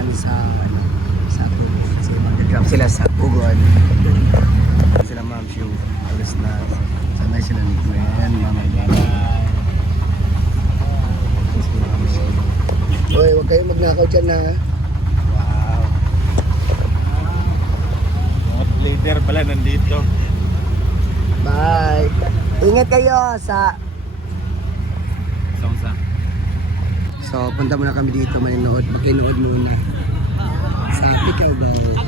kami sa Pugo. Kasi mag-drop sila sa Pugon. Sila Ma'am Shu. Alas na. Sanay sila ni Gwen. Mama Gwen. Uy, huwag kayong magnakaw dyan na. Wow. Mga leader pala nandito. Bye. Ingat kayo sa... Songsa. So, punta muna kami dito maninood. Magkinood muna. Sa Pickleball.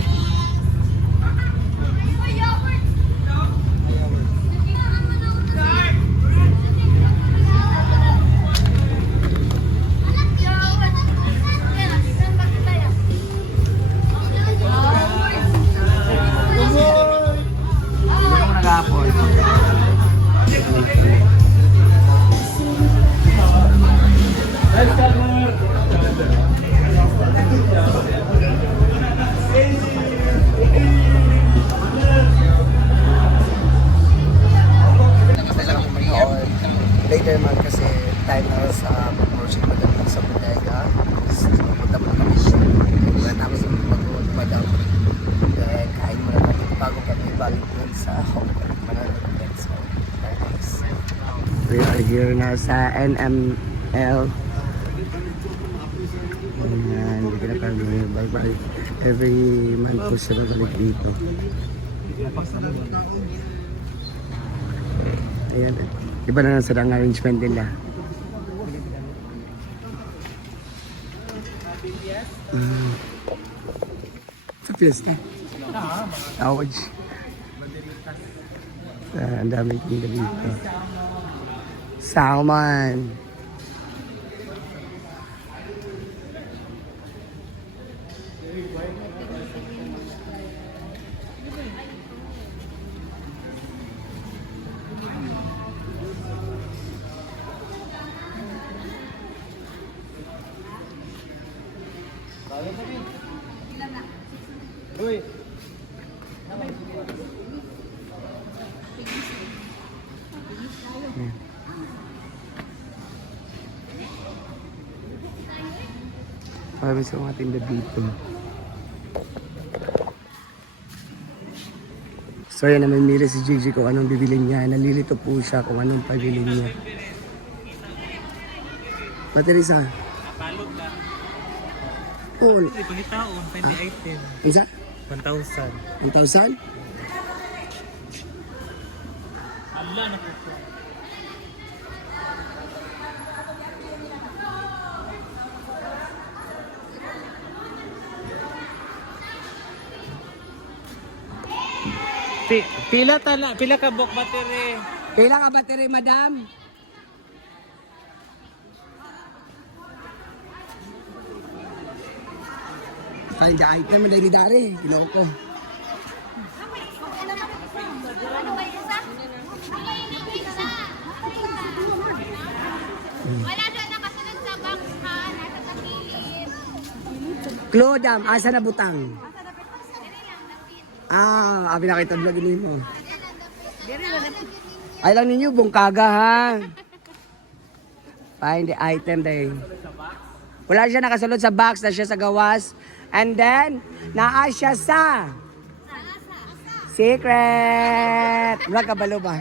Later man kasi time na sa promotion magaling sa bodega. Punta mo kami siya. Wala tapos mag-uod madam. Then kain muna natin bago kami balik dun sa Hong Kong. Mananood so very nice. We are here na sa NML. Ayan, hindi na kami bye-bye. Every month po sila balik dito. Ayan. Iba na lang sa arrangement nila. Sa fiesta. Awaj. Ang daming tinda dito. Salmon. Marami sa mga tinda dito. So yan, namimili si Gigi kung anong bibili niya. Nalilito po siya kung anong pabili niya. Paterisa? Napalog na. Cool. Pagit taon, 2018. Isa? 1,000. 1,000? Allah na po. Pila ka book battery? Pila ka battery, madam? Find the item mo dahil dari. Iloko. Wala doon nakasunod sa box ha, nasa kakilid. Klodam, asa na butang? Abi nakita vlog ni mo. Ay lang ninyo, bungkaga ha. Find the item day. Wala siya nakasulod sa box, na siya sa gawas. And then, naa siya sa secret. Wala kabalo ba?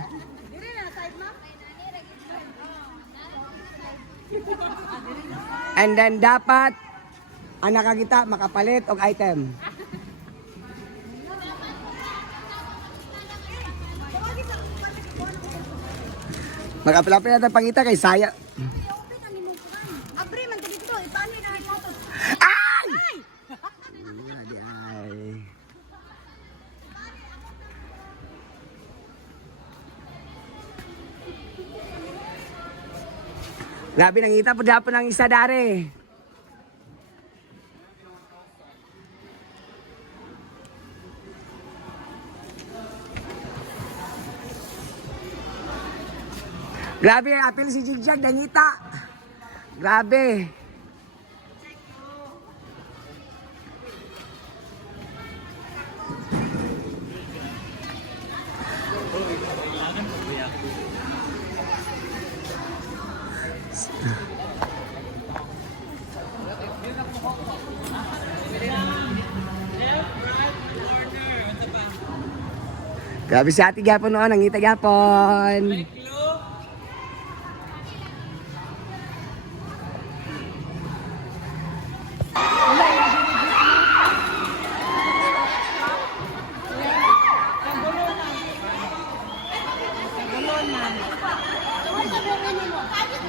And then, dapat, ang nakakita, makapalit og item. Magapalapin natin pangita kay Saya. Abre man dito, ipaano na ang photo? Ay! Grabe nangita po dapat ng isa dare. Grabe, apil si Jigjag, nangita. Grabe. Grabe si ate gapon noon, nangita gapon.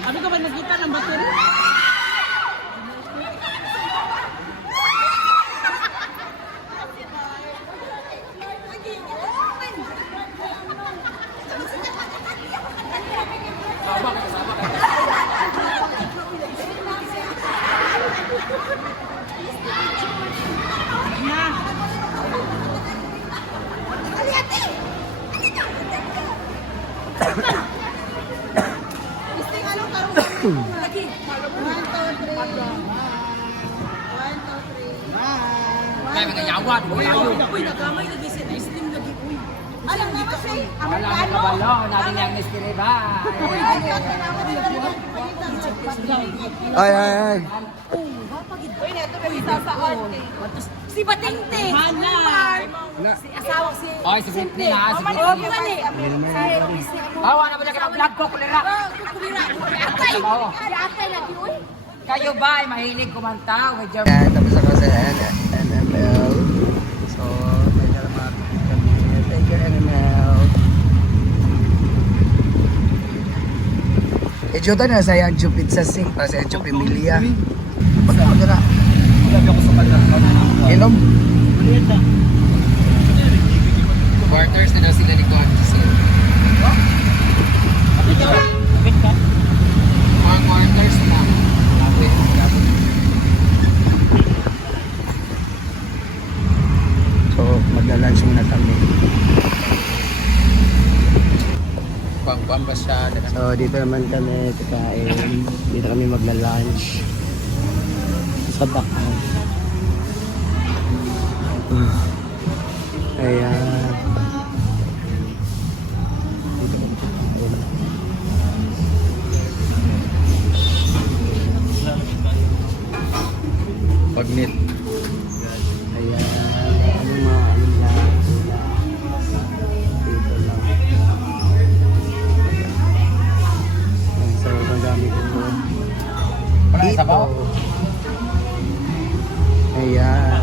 Ano ka ba nagkita ng battery? Kaya mga yawan, Uy, nagamay lagi si ice cream lagi. Uy. Alam mo ba siya? wala na kabalo, natin yung mystery ba? Ay, ay, ay. Uy, neto ba isa sa arte? Si Batingting. Hana. Si asawa si... Oy, si Britney ha, si Oh, Britney. gani. Bawa na ba niya ka vlog ko, kulira? Kulira. Atay. Oo. Si Atay lagi. Uy. Kayo ba ay mahilig kumanta with your... Yan, tapos ako sa NML. So, may salamat kami. Thank you, NML. Ijuta na sa yung Jupit sa sing para sa Jupit Emilia. Basta ako na. Ilom. Quarters na daw sila ni Kuan Giselle. Mga quarters na. So, magla-lunch muna kami. Kuan ba siya? So, dito naman kami kakain. Dito kami magla-lunch. Sa back. Ayan. Pag-meet. Ayan. Ano mga ano lang. Dito lang. Ang sarap ng gamit ko. Wala yung sabaw? Ayan.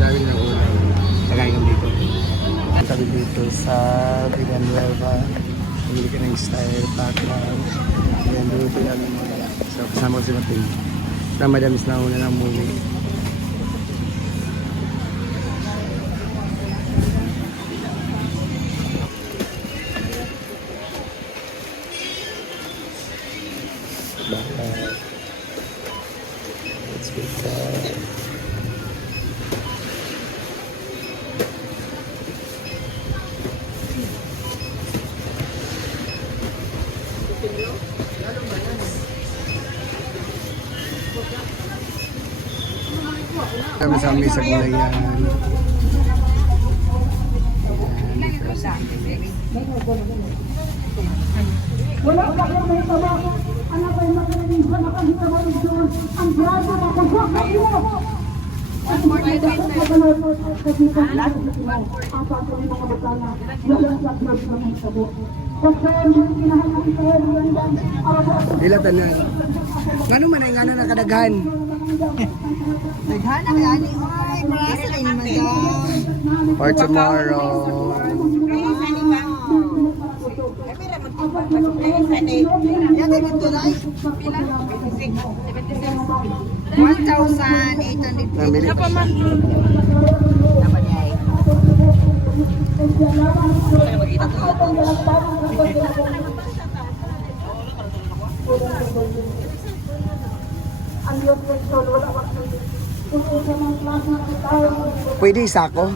Dami na ulam. Tagay kami dito. Sabi dito sa Vegan Leva. Pumili ka ng style pack lunch. Ayan, dito lang muna. So, kasama ko si Mating. Na madamis na una ng movie. Bakit? Let's get that. Kami sa amin sa gulayan. Wala pa kayo may tawa. Anak ay magaling sa nakahita mo ng Diyos. Ang grado na kasama mo. Ang mga kasama mo sa dito ang lahat mo. Ang patuloy mga batala. Walang saklas na ng sabo. Basta yung kinahanap sa Hernandang. Dila tanan. Ngano man ay ngano nakadaghan? Naghana kaya ni. Ay, marasa rin naman daw. For tomorrow. Nabili pa siya. Pwede isa ko?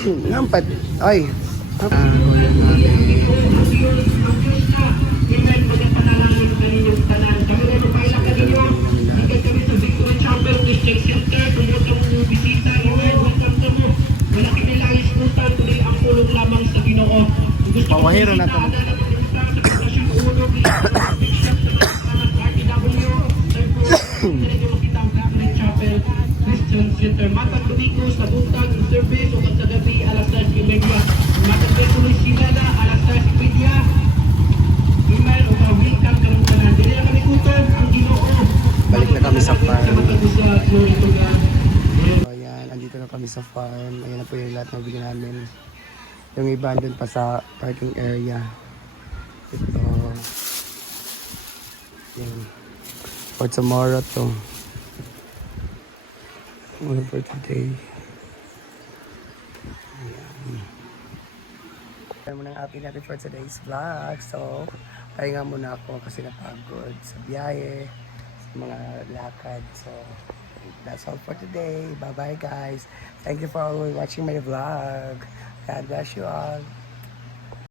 Nampat. Ay. Pawahiro na to. Christian Center. Matag domingo sa buntag service ug sa gabi alas 10:30. Matag Merkulis Sinada alas 10:30. Email o welcome karong tanan. Dili na kami kutob ang Ginoo. Balik na kami sa farm. Sa glory to God. So, ayan, andito na kami sa farm. Ayan na po yung lahat ng bigyan namin. Yung iba doon pa sa parking area. Ito. Yan. For tomorrow to. Or for today. Ayan. Ayan muna ang update natin for today's vlog. So, pahinga muna ako kasi napagod sa biyahe, sa mga lakad. So, that's all for today. Bye-bye guys. Thank you for watching my vlog. God bless you all.